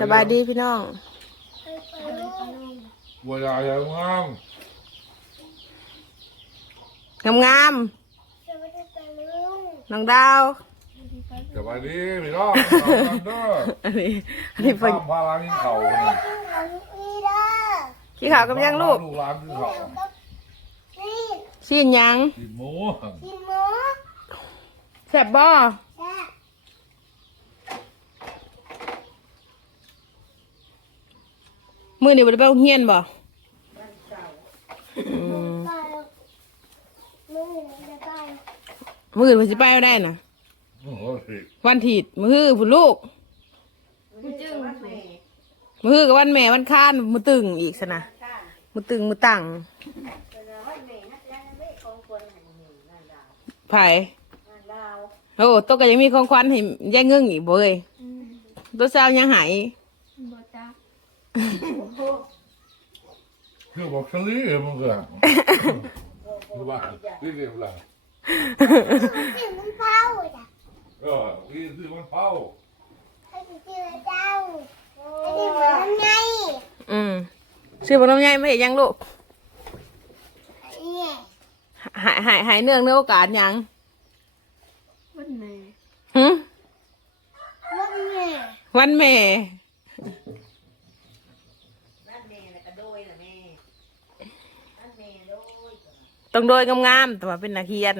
สบายดีพี่น้องบัวใหญ่ยังงามงามงามๆน้องดาวสบายดีพี่น้องเด้ออันนี้อันนี้ข้าเป็นมพาร้านกินเขาเนี่ยขี้ขาวกับยังลูกลูกร้านกินเขาซีนยังกินหมูแซ่บบ่ มือนี่บ่ได้ไปโรงเรียนบ่อืมมืออื่นเพิ่สิไปเอาได้น่ะ โอ้โหสิวันถีดมือผู้ลูกมือฮือกับวันแม่วันค้านมือตึงอีกซะนะมือตึงมือตั้งไผ่โอ้ตัวก็ยังมีของขวัญให้ยายเงึ่งอีกบ่เอ้ยตัวสาวยังหาย คือบอกสลีมึงก็คือว่าที่เรียบร้อยเออที่ที่มันเผาอืมชื่อบ่น้ำใหญ่ไม่เห็นยังลูกหายหายหายเนื่องในโอกาสหยังหึวันแม่บ้านแม่น่ะก็โดยน่ะแม่บ้านแม่โดย ต้องโดยงามๆแต่ว่าเป็นนักเรียน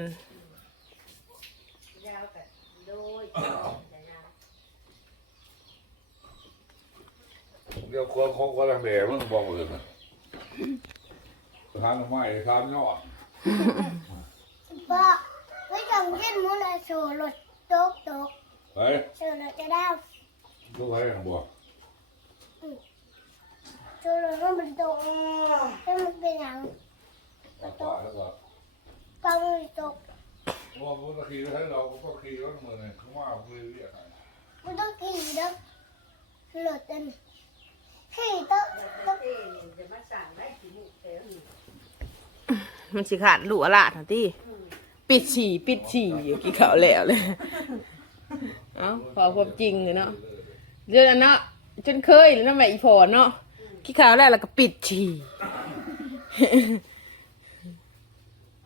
ยาวก็โดยแต่ยาวเดี๋ยวคนของกำลังแดดมึงบอกเลยนะทานไม้ทานยอด Ba, với chồng trên muốn là sổ luật tốt tốt เฮ้ย sổ luật cho đau ลูกให้ยังบอก sổ luật nó bình tục cái một cái nặng ต่อแล้วก็ con bị tục ว่ามึงก็ขี่ให้เราก็ขี่รถมือเนี่ยเขาว่าคุยเรียก muốn tốt kỳ đó luật tình khi tốt แต่ต้นี่จะมาสั่งได้สิลูกแต่นี่มันสิขาดหลัวละทันทีปิดฉี่ปิดฉี่อยู่กี่เขาวแล้วเลย เอ้าขอความจริงเลยเนาะเดี๋ยวนั้นเนาะจนเคยแล้วนั่นแหละอีพอเนาะกี่ขาวแล้วแล้วก็ปิดฉี่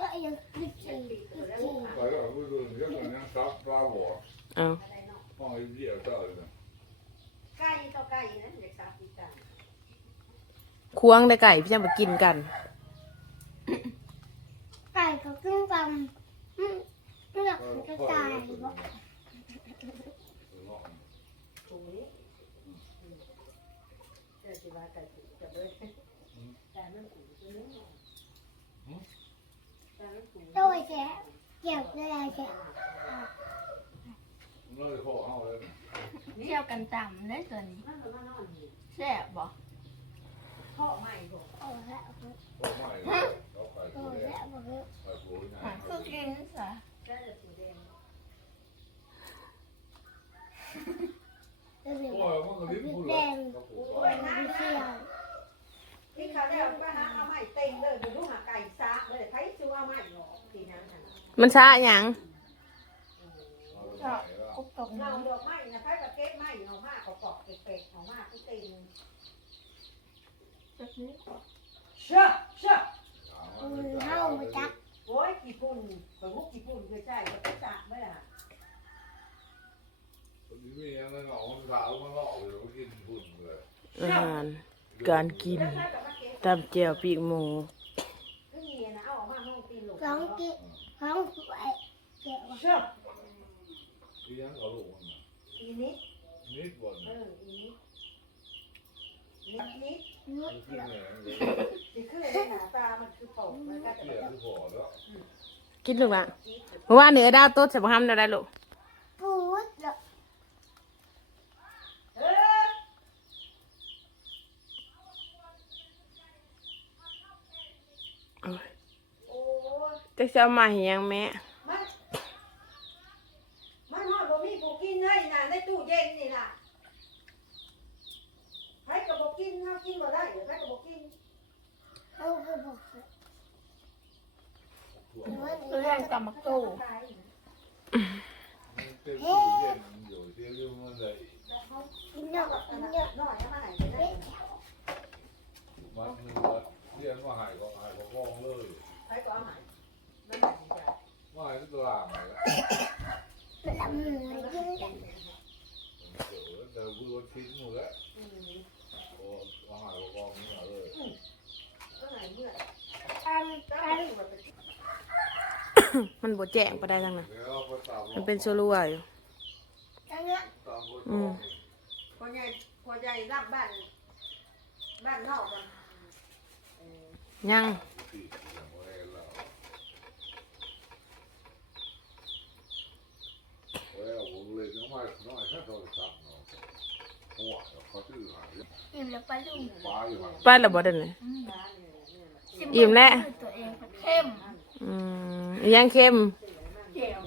tốt ยัง bị chỉ bị chỉ ไปแล้วกูดูเรื่องนี้ซับปลาหัว เอ้าห้องไอ้เบี้ยเจ้าเลยใกล้ต่อใกล้นะเด็กสาวปีตาควงได้ไก่พี่จะมากินกัน phải có kinh vòng nó là cái tài đó ถุงนี้เจอสิว่าไก่ถุงจะเบิ้ลแต่มันถุงตัวนี้แต่มันถุง tôi sẽ kéo cái này sẽ เลยพ่อเอาเลยเที่ยวกันต่ำได้ตัวนี้มันก็มานอนอยู่แซ่บบ่พ่อใหม่บอก ở lại พ่อใหม่เราไป ở ตัวแดง lại ở ไปตัวใหญ่คือกินซะก็จะสีแดง đây là โอ้ยมันก็ลิ้น vịt พูดเลย đen โอ้ยนะ vịt xèo ที่เขาแล้วก็นะเอาไม้เต็งเลยดูหาไก่ซากเลยไผซื้อเอาไม้หรอกทีนั้นน่ะมันซาหยังกุบ ตกเราน้ำดอกไม้นะไผประเก็บไม้เอามากกปอกเก็กๆเอามากที่เต็งจุดนี้เชื่อเชื่อ ừ hao mà chắc โอ้ยกี่ปุ่นไปมุกกี่ปุ่นคือใช่ก็ไปจักไม่ล่ะมีอย่างนั้นเอามันสาวมันหลอกเลยมันกินหุ่นเลยอาหารการกินตำเจียวปีกหมูก็มีนะเอาออกมาห้องตีนหลง không kịp không phải kẹo เชื่อ เลี้ยงกับลูกมันอีนิดนิดบนเอออีนิดนิดนิด nước ขึ้น nữa เนี่ยสิคือในหน้าตามันคือปกมันก็จะเบี้ยคือพอแล้วกินลูกละเมื่อวานเหนือดาวโต๊ดจะมาทำได้ลูก bút rồi เออโอ้ยโอ้ยจะจะเอามาให้ยังแม่ มันมันหอดบ่มีกูกินเลยนะในตู้ เย็นนี่ล่ะใครก็บอกกินเฮากินบ่ได้ใครก็บอกกิน không có bột ตัวแรงกับมักโตตายเต็มตู้เย็นอยู่ที่เรื่องมันเลยแล้วหกินเยอะกินเยอะน้อยเอามาให้ไปได้มันหนึ่งว่าเรียนว่าหายก็หายก็กองเลยใครก็เอาให้มันได้สิจ้ะว่าหายที่ตลาดไหนละลำมือกินกัน เออแต่วิวัน ทิ้งหมดแล้วอืมโอ้ว่าหายก็กองนี่เลยก็ให้เมื่ออันก็อัให้นว่าไปมันบ่แจ้งไปได้ทั้งนั้นแล้วก็ตามมันเป็นโซลัวอยู่ อันเนี้ยตามคนอืม พอใหญ่พอใหญ่รับบ้าน บ้านนอกมันเออยังที่อย่างไรแล้วแล้วผมเลยน้องไม่น้องไอ้แค่โทรศัพท์ อหายอิ่มแล้วปลาลุงปลาอยู่ห่างไปแล้วบ่เด้อนี่ร้านเนี่ยเนี่ยแหละชิอิ่มแล้วตัวเองก็เข้มอืมอีหยังเค็มเจียว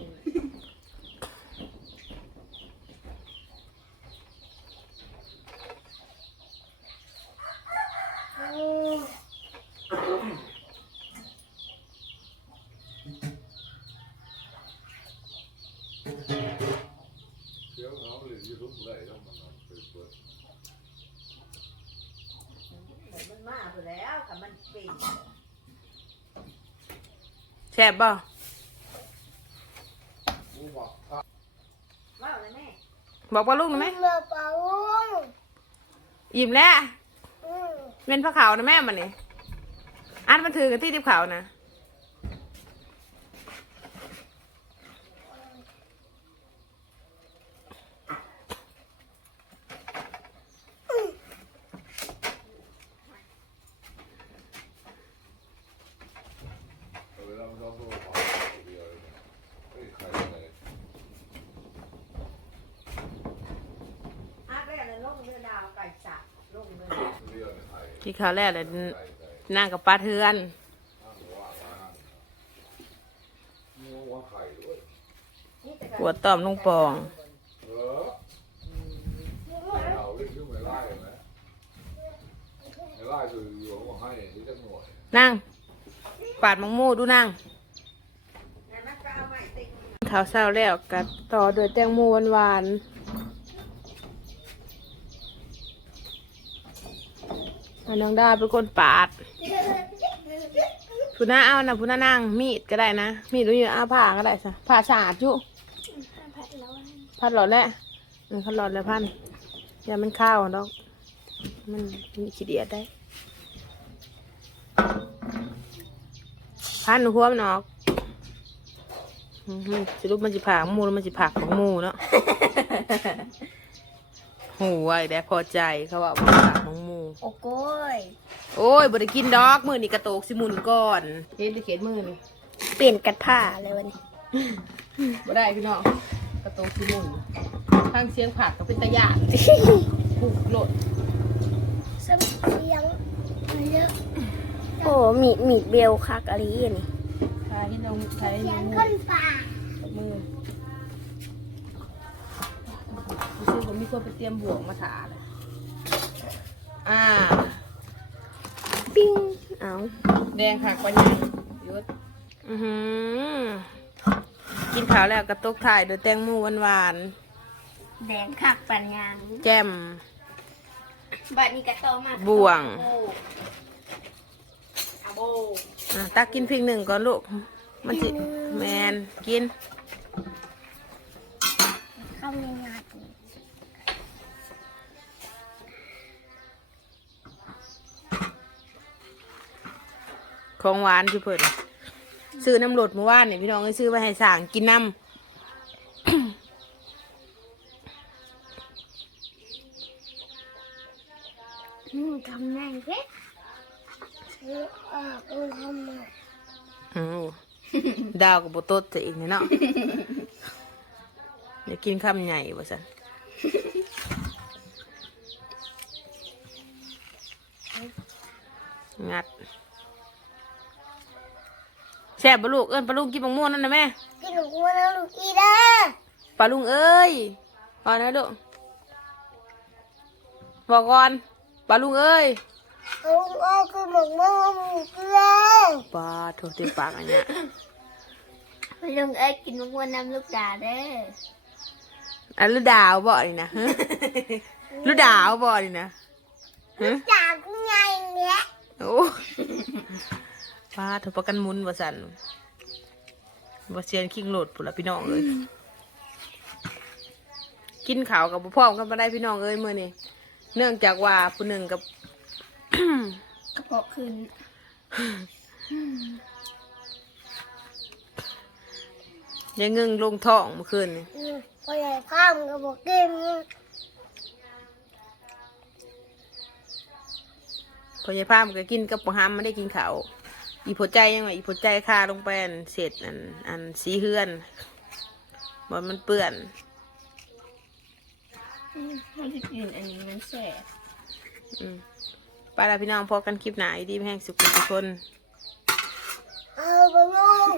เดี๋ยวเขาเลยยูทูบได้แล้วมันเปิดเปิด แต่มันมาไปแล้วค่ะ มันเป็นแซ่บบ่กูบอกอะว่าอะไรแม่บอกปลาลูกหน่อยไหมเมื่อเป่าลุงอิ่มแล้ว อืมเป็นผ้าขาวนะแม่มันนี่อันมันถือกันที่ทิพขาวนะ เวลามันต้องโดนปลาเดียวเลยเฮ้ยใครเลยอาแรกเลยลงเรือดาวไก่สับลงเรือเรียกใครที่ขาวแรกเลยใครใครนั่งกับปลาเทือนอ้างว่าว่างัวว่าไข่ด้วยปวดต่อมลุงปองเออเราเล่นขึ้นไม่ไล่ไหมไม่ไล่คืออยู่ว่าให้ที่จะหน่วยนั่ง ปาดมังมูดูนั่งเอาไม้ติดข้าวเช้าแล้วกับต่อด้วยแตงโมหวานๆนน้องดาเป็นคนปาดผู้น้าเอานะผู้น้านั่งมีดก็ได้นะ มีดหรืออยู่เอาผ้าก็ได้ซะผ้าสะอาดอยู่ผัดแล้วพัดหลอดแล้วพัดหลอดแล้วพันอย่ามันข้าวดอก มันมีขี้เดียดได้ พันหัวมันออกอืมมันสรุปมันสิผากหมูแล้วมันสิผากของหมูเนาะหูไอ้ได้พอใจเขาว่ามันผากของหมู โอ้โก้ยโอ้ยบ่ได้กินดอกมือนี่กระโตกสิหมุนก่อนเห็นที่เขียนมือนี่เปลี่ยนกระผ้าเลยวันนี้บ่ได้พี่น้องกระโตกสิหมุนทางเสียงผักก็เป็นตะยานผูกโหลดสมเสียงเยอะ โอ้มีดมีดเบลคักอะไรอย่างนี้ทายให้น้องทายให้เสียน้องงคนป่ามือรู้สึกว่ามีคนไปเตรียมบวกมาถาเลยอ่า ปิ้งเอาแดงผักปัญญายุดอือหือกินข้าวแล้วกระตุกถ่ายโดยแตงโมหวานแดงคักปัญญาๆแจ่มบัดนี้กระโตมาบ่วง โอ้อาโบอะตักกินพริกหนึ่งก่อนลูก มันจิแมนกินเข้าในงานของหวานที่เพิ่นซื้อน้ำหลดเมื่อวานเนี่ยพี่น้องให้ซื้อไปให้สั่งกินน้ำทำไงเว้ อออะเออทำไงอืมดาวกับบตดจะอีกเนี่ยเนาะอย่ากินคำใหญ่บ่สันงัดแซ่บปะลูกเอิ้นปลาลุงกินมะม่วงนั่นนะแม่กินหนูมาแล้วลูกอีด้าปลาลุงเอ้ยพอนะลูกบอกก่อนปลาลุงเอ้ยเอาเอาคือหมกม่วงหมูเกลือปลาโถเต็มปากอันเนี้ยลุงเอ้ยกินมะม่วงน้ำลูกดาเด้ออันฤดาวบ่นี่นะฮะฤดาวบ่นี่นะฮะจาวกไงเนี่ยโอ้ป้าถูกประกันมุนบ่สันบ่เซียนคิงโหลดพุ่นละพี่น้องเอ้ยกินข้าวกับบ่พร้อมกันบ่ได้พี่น้องเอ้ยมื้อนี้เนื่องจากว่าผู้หนึ่งกับ กระเพาะขึ้นยายเงิงลงท้องเมื่อคืนนี่อืมพอใหญ่ข้ามก็บอกกินพอยายพามก็กินกับบ่หามไม่ได้กินข้าวอีผดใจยังไงอีผดใจคาลงไปอันเศษอันอันสีเฮือนบอมันเปื้อนมันจะกินอันนี้มันแสบอืม ไปละพี่น้องพอกันคลิปหนาดีแห้งสุขทุกคน เอาไปลง